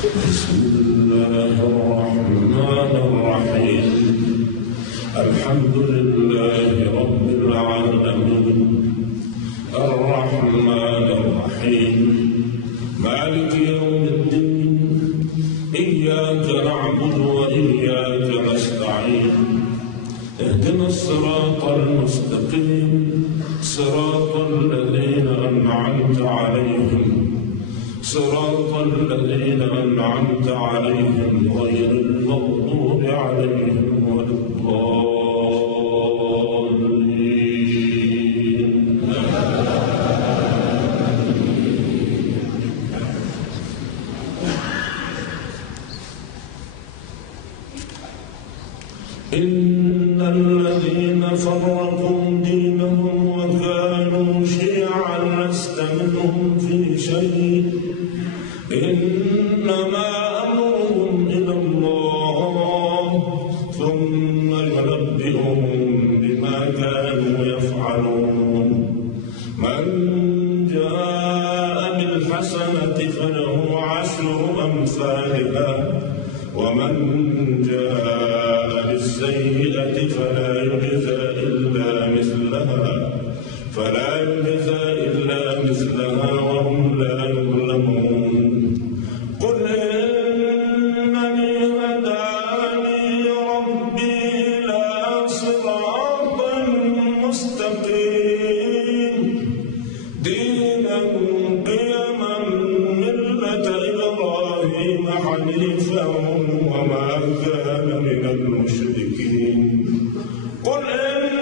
بسم الله الرحمن الرحيم. الحمد لله رب العالمين الرحمن الرحيم مالك يوم الدين إياك نعبد وإياك نستعين اهدنا الصراط المستقيم صراط الذين أنعمت عليهم غير المغضوب عليهم ولا الضالين. إن الذين فرقوا دينهم وكانوا شيعا لست منهم في شيء إنما أمرهم إلى الله ثم ينبئهم بما كانوا يفعلون. من جاء بالحسنة فله 10 أمثالها ومن جاء بالسيئة فلا يجزى إلا مثلها وهم لا يظلمون. قل إنني هداني ربي إلى صراط مستقيم دينا قيما ملة إبراهيم حنيفا وما كان من المشركين. قل إن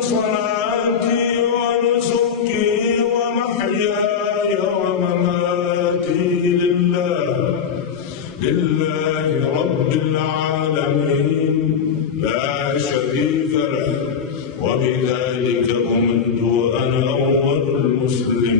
صلاتي ونسكي ومحياي ومماتي لله رب العالمين لا شريك له وبذلك أمرت وأنا أول المسلمين.